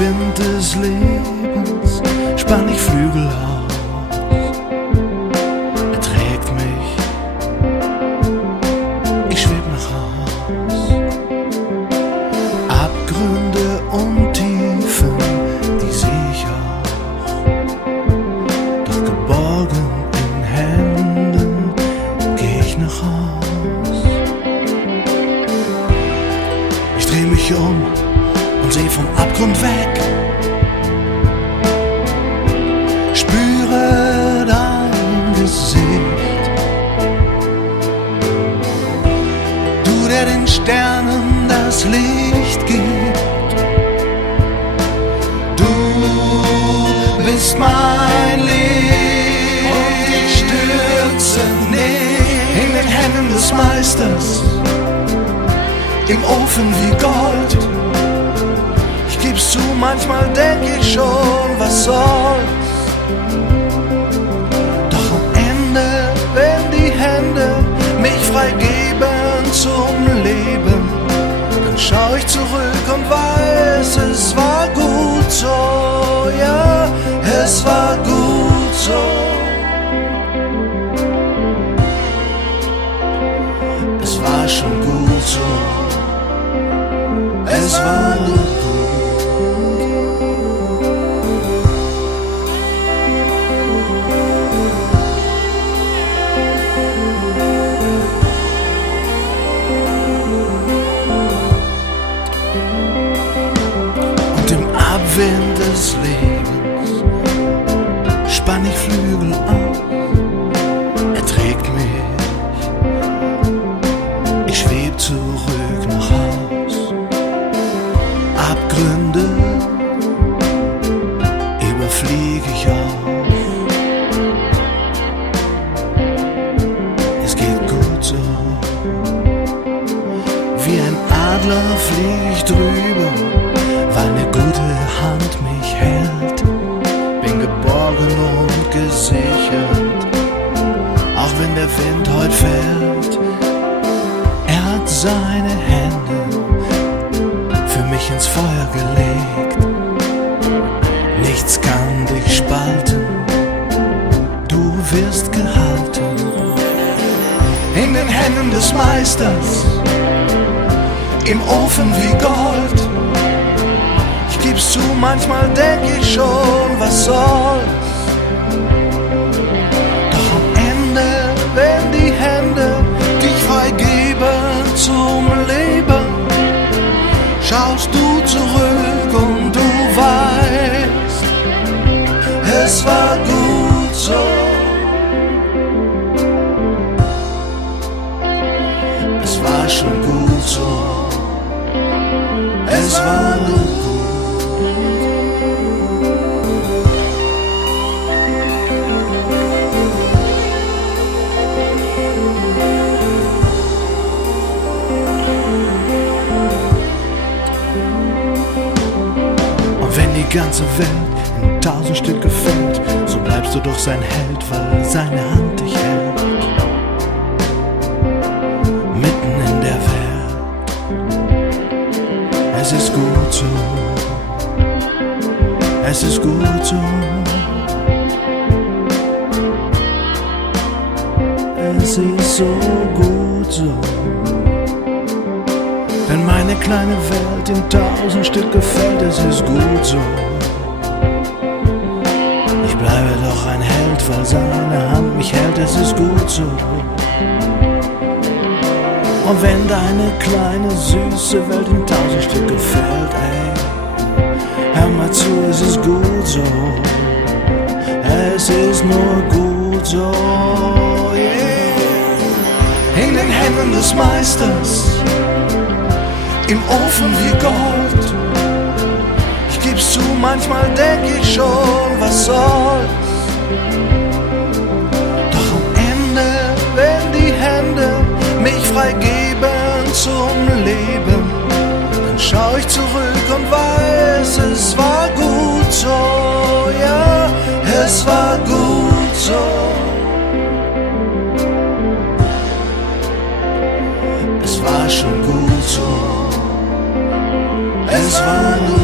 Abwind des Lebens spann ich Flügel aus. Er trägt mich, ich schweb nach Haus. Abgründe und Tiefen, die seh ich auch, doch geborgen in Händen geh ich nach Haus. Ich dreh mich um und seh vom Abgrund weg, spüre dein Gesicht, du, der den Sternen das Licht gibt. Du bist mein Licht und ich stürze in den Händen des Meisters, im Ofen wie Gold. Ich gib's zu, manchmal denk ich schon, was soll's. Doch am Ende, wenn die Hände mich freigeben zum Leben, dann schau ich zurück und weiß, es war gut so, ja, es war gut so. Es war schon gut so. Es war gut. Und im Abwind des Lebens spann ich Flügel auf. Er trägt mich, ich schweb zurück nach Haus. Abgründe überflieg ich auch. Es geht gut so. Wie ein Adler flieg ich drüber, weil eine gute Hand mich hält. Bin geborgen und gesichert, auch wenn der Wind heut fällt. Er hat seine Hände für mich ins Feuer gelegt. Nichts kann dich spalten, du wirst gehalten. In den Händen des Meisters, im Ofen wie Gold. Ich gib's zu, manchmal denk ich schon, was soll's. Doch am Ende, wenn die Hände dich freigeben zum Leben, schaust du zurück und du weißt, es war gut so. Es war schon gut so. Es war gut. Die ganze Welt in 1000 Stücke fällt, so bleibst du doch sein Held, weil seine Hand dich hält. Mitten in der Welt, es ist gut so, es ist gut so. Es ist so gut so. Wenn meine kleine Welt in 1000 Stücke fällt, es ist gut so. Ich bleibe doch ein Held, weil seine Hand mich hält, es ist gut so. Und wenn deine kleine süße Welt in 1000 Stücke fällt, ey, hör mal zu, es ist gut so. Es ist nur gut so, yeah. In den Händen des Meisters, im Ofen wie Gold. Ich gib's zu, manchmal denk ich schon, was soll's. Doch am Ende, wenn die Hände mich freigeben zum Leben, dann schau ich zurück und weiß, es war gut so, ja, es war gut so. Es war schon gut so. Es war nur